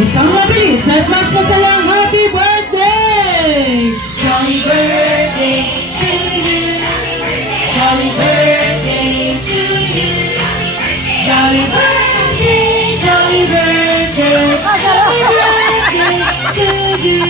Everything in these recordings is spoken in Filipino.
Isang mabilis at mas masayang happy birthday! Jolly birthday to you. Jolly birthday to you. Jolly birthday, jolly birthday, happy birthday to you.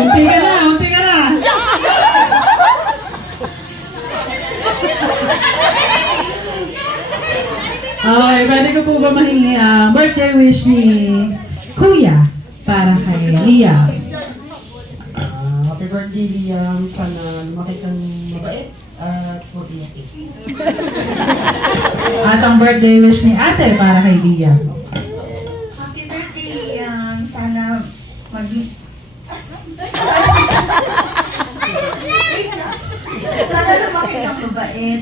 Unti ka na, unti ka na! Okay, pwede ko po ba mahingi ang birthday wish ni Kuya para kay Liam? Happy birthday, Liam. Sana lumaki kang mabait at iyakin. At ang birthday wish ni Ate para kay Liam. Happy birthday, Liam. Sana Sana lumaki kang mabait.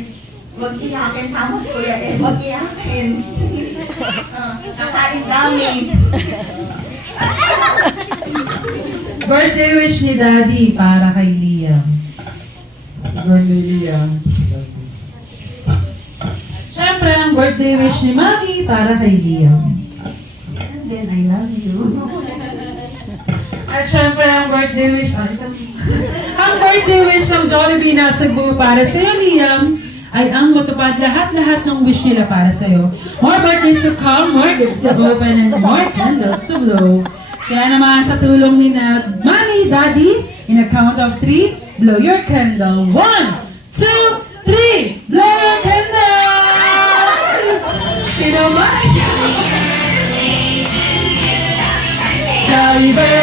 Huwag iyakin. Tama si Kuya eh. Huwag iyakin. Kakain namin. Birthday wish ni Daddy para kay Liam. Happy birthday, Liam. Siyempre, ang birthday wish ni Mami para kay Liam. And then, I love you. At syempre, ang birthday wish, ang birthday wish ng Jollibee na Cebu para sa iyo, Liam, ay ang matupad lahat-lahat ng wish nila para sa iyo. More birthdays to come, more gifts to open, and more candles to blow. Kaya naman sa tulong ni na Mommy, Daddy, in a count of 3, blow your candle. 1, 2, 3, blow your candle! Kinamay! Jolly birthday!